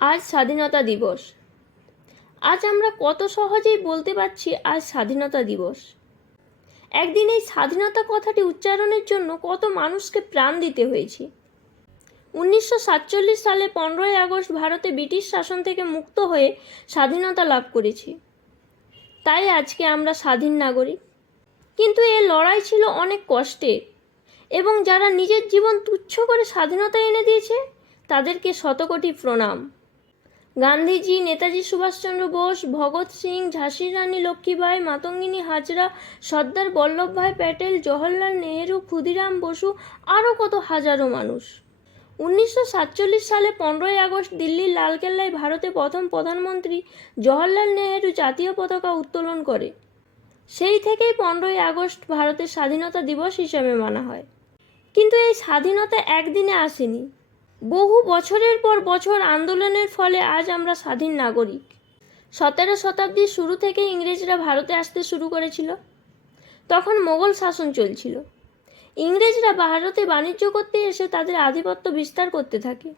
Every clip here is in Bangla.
আজ স্বাধীনতা দিবস। আজ আমরা কত সহজেই বলতে পারছি আজ স্বাধীনতা দিবস। একদিন এই স্বাধীনতা কথাটি উচ্চারণের জন্য কত মানুষকে প্রাণ দিতে হয়েছে। 1947 সালে 15ই আগস্ট ভারতে ব্রিটিশ শাসন থেকে মুক্ত হয়ে স্বাধীনতা লাভ করেছি। তাই আজকে আমরা স্বাধীন নাগরিক। কিন্তু এ লড়াই ছিল অনেক কষ্টের, এবং যারা নিজের জীবন তুচ্ছ করে স্বাধীনতা এনে দিয়েছে তাদেরকে শতকোটি প্রণাম। গান্ধীজি, নেতাজি সুভাষচন্দ্র বোস, ভগৎ সিং, ঝাঁসির রানী লক্ষ্মীবাই, মাতঙ্গিনী হাজরা, সর্দার বল্লভভাই প্যাটেল, জওহরলাল নেহেরু, ক্ষুদিরাম বসু, আরও কত হাজারো মানুষ। 1947 সালে 15ই আগস্ট দিল্লির লালকেল্লায় ভারতের প্রথম প্রধানমন্ত্রী জওহরলাল নেহেরু জাতীয় পতাকা উত্তোলন করে। সেই থেকেই 15ই আগস্ট ভারতের স্বাধীনতা দিবস হিসেবে মানা হয়। কিন্তু এই স্বাধীনতা একদিনে আসেনি। বহু বছরের পর বছর আন্দোলনের ফলে আজ আমরা স্বাধীন নাগরিক। 17 শতাব্দীর শুরু থেকে ইংরেজরা ভারতে আসতে শুরু করেছিল। তখন মোগল শাসন চলছিল। ইংরেজরা ভারতে বাণিজ্য করতে এসে তাদের আধিপত্য বিস্তার করতে থাকে।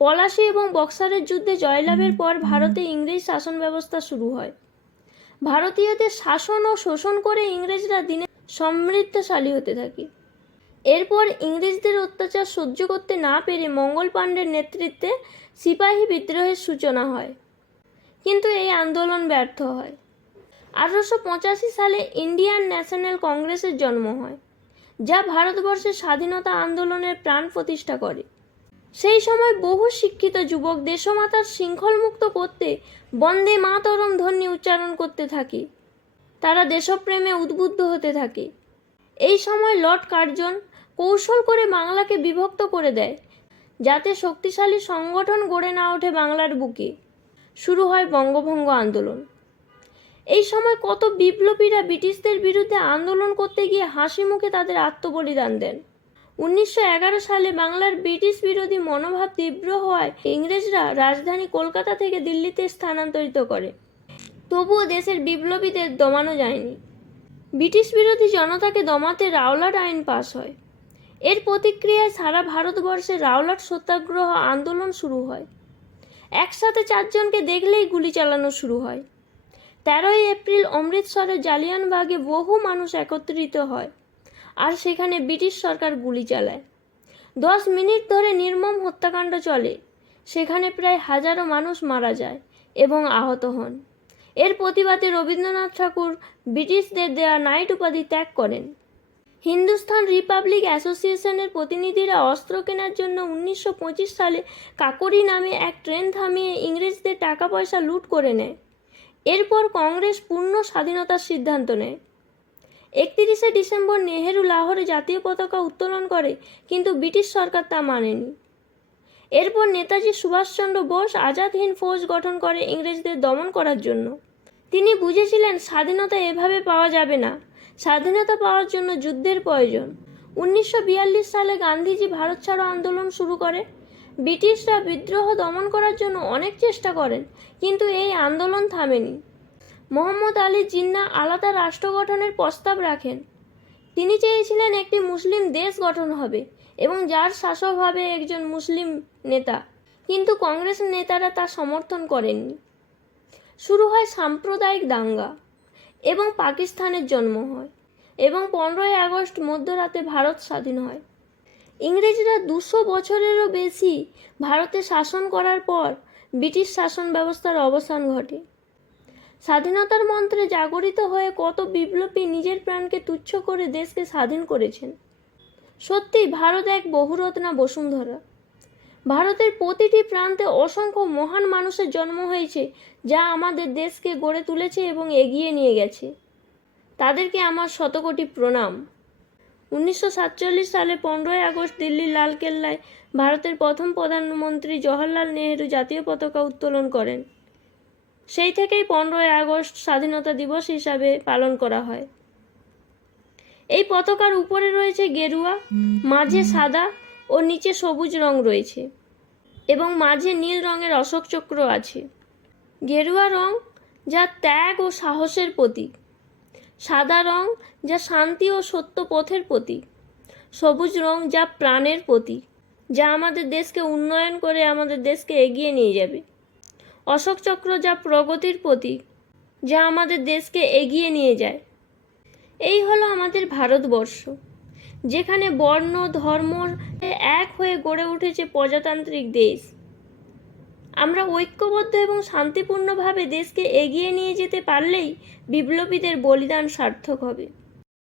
পলাশী এবং বক্সারের যুদ্ধে জয়লাভের পর ভারতে ইংরেজ শাসন ব্যবস্থা শুরু হয়। ভারতীয়দের শাসন ও শোষণ করে ইংরেজরা দিনে সমৃদ্ধশালী হতে থাকে। এরপর ইংরেজদের অত্যাচার সহ্য করতে না পেরে মঙ্গল পাণ্ডের নেতৃত্বে সিপাহী বিদ্রোহের সূচনা হয়, কিন্তু এই আন্দোলন ব্যর্থ হয়। 1885 সালে ইন্ডিয়ান ন্যাশনাল কংগ্রেসের জন্ম হয়, যা ভারতবর্ষের স্বাধীনতা আন্দোলনের প্রাণ প্রতিষ্ঠা করে। সেই সময় বহু শিক্ষিত যুবক দেশমাতার শৃঙ্খলমুক্ত করতে বন্দে মাতরম ধ্বনি উচ্চারণ করতে থাকে। তারা দেশপ্রেমে উদ্বুদ্ধ হতে থাকে। এই সময় লর্ড কার্জন কৌশল করে বাংলাকে বিভক্ত করে দেয়, যাতে শক্তিশালী সংগঠন গড়ে না ওঠে বাংলার বুকে। শুরু হয় বঙ্গভঙ্গ আন্দোলন। এই সময় কত বিপ্লবীরা ব্রিটিশদের বিরুদ্ধে আন্দোলন করতে গিয়ে হাসি মুখে তাদের আত্মবলিদান দেন। 1911 সালে বাংলার ব্রিটিশ বিরোধী মনোভাব তীব্র হওয়ায় ইংরেজরা রাজধানী কলকাতা থেকে দিল্লিতে স্থানান্তরিত করে। তবুও দেশের বিপ্লবীদের দমানো যায়নি। ব্রিটিশ বিরোধী জনতাকে দমাতে রাওলাট আইন পাস হয়। এর প্রতিক্রিয়ায় সারা ভারতবর্ষে রাওলাট সত্যাগ্রহ আন্দোলন শুরু হয়। একসাথে 4 জনকে দেখলেই গুলি চালানো শুরু হয়। 13ই এপ্রিল অমৃতসরের জালিয়ানবাগে বহু মানুষ একত্রিত হয়, আর সেখানে ব্রিটিশ সরকার গুলি চালায়। 10 মিনিট ধরে নির্মম হত্যাকাণ্ড চলে। সেখানে প্রায় হাজারো মানুষ মারা যায় এবং আহত হন। এর প্রতিবাদে রবীন্দ্রনাথ ঠাকুর ব্রিটিশদের দেয়া নাইট উপাধি ত্যাগ করেন। হিন্দুস্তান রিপাবলিক অ্যাসোসিয়েশনের প্রতিনিধিরা অস্ত্র কেনার জন্য 1925 সালে কাকরি নামে এক ট্রেন থামিয়ে ইংরেজদের টাকা পয়সা লুট করে নেয়। এরপর কংগ্রেস পূর্ণ স্বাধীনতার সিদ্ধান্ত নেয়। 31শে ডিসেম্বর নেহেরু লাহোরে জাতীয় পতাকা উত্তোলন করে, কিন্তু ব্রিটিশ সরকার তা মানেনি। এরপর নেতাজি সুভাষচন্দ্র বোস আজাদ হিন্দ ফৌজ গঠন করে ইংরেজদের দমন করার জন্য। তিনি বুঝেছিলেন স্বাধীনতা এভাবে পাওয়া যাবে না, স্বাধীনতা পাওয়ার জন্য যুদ্ধের প্রয়োজন। 1942 সালে গান্ধীজি ভারত ছাড়ো আন্দোলন শুরু করে। ব্রিটিশরা বিদ্রোহ দমন করার জন্য অনেক চেষ্টা করেন, কিন্তু এই আন্দোলন থামেনি। মোহাম্মদ আলী জিন্নাহ আলাদা রাষ্ট্র গঠনের প্রস্তাব রাখেন। তিনি চেয়েছিলেন একটি মুসলিম দেশ গঠন হবে এবং যার শাসক হবে একজন মুসলিম নেতা, কিন্তু কংগ্রেস নেতারা তা সমর্থন করেননি। শুরু হয় সাম্প্রদায়িক দাঙ্গা এবং পাকিস্তানের জন্ম হয়, এবং 15ই আগস্ট মধ্যরাতে ভারত স্বাধীন হয়। ইংরেজরা 200 বছরেরও বেশি ভারতে শাসন করার পর ব্রিটিশ শাসন ব্যবস্থার অবসান ঘটে। স্বাধীনতার মন্ত্রে জাগরিত হয়ে কত বিপ্লবী নিজের প্রাণকে তুচ্ছ করে দেশকে স্বাধীন করেছেন। সত্যি ভারত এক বহুরত্না বসুন্ধরা। ভারতের প্রতিটি প্রান্তে অসংখ্য মহান মানুষের জন্ম হয়েছে, যা আমাদের দেশকে গড়ে তুলেছে এবং এগিয়ে নিয়ে গেছে। তাদেরকে আমার শতকোটি প্রণাম। 1947 সালে 15ই আগস্ট দিল্লির লালকেল্লায় ভারতের প্রথম প্রধানমন্ত্রী জওহরলাল নেহেরু জাতীয় পতাকা উত্তোলন করেন। সেই থেকেই 15ই আগস্ট স্বাধীনতা দিবস হিসাবে পালন করা হয়। এই পতাকার উপরে রয়েছে গেরুয়া, মাঝে সাদা ও নিচে সবুজ রং রয়েছে, এবং মাঝে নীল রঙের অশোক চক্র আছে। গেরুয়া রং যা ত্যাগ ও সাহসের প্রতীক, সাদা রং যা শান্তি ও সত্য পথের প্রতীক, সবুজ রং যা প্রাণের প্রতীক, যা আমাদের দেশকে উন্নয়ন করে আমাদের দেশকে এগিয়ে নিয়ে যাবে। অশোক চক্র যা প্রগতির প্রতীক, যা আমাদের দেশকে এগিয়ে নিয়ে যায়। এই হলো আমাদের ভারতবর্ষ, যেখানে বর্ণ ধর্ম এক হয়ে গড়ে উঠেছে প্রজাতান্ত্রিক দেশ। আমরা ঐক্যবদ্ধ এবং শান্তিপূর্ণভাবে দেশকে এগিয়ে নিয়ে যেতে পারলেই বিপ্লবীদের বলিদান সার্থক হবে।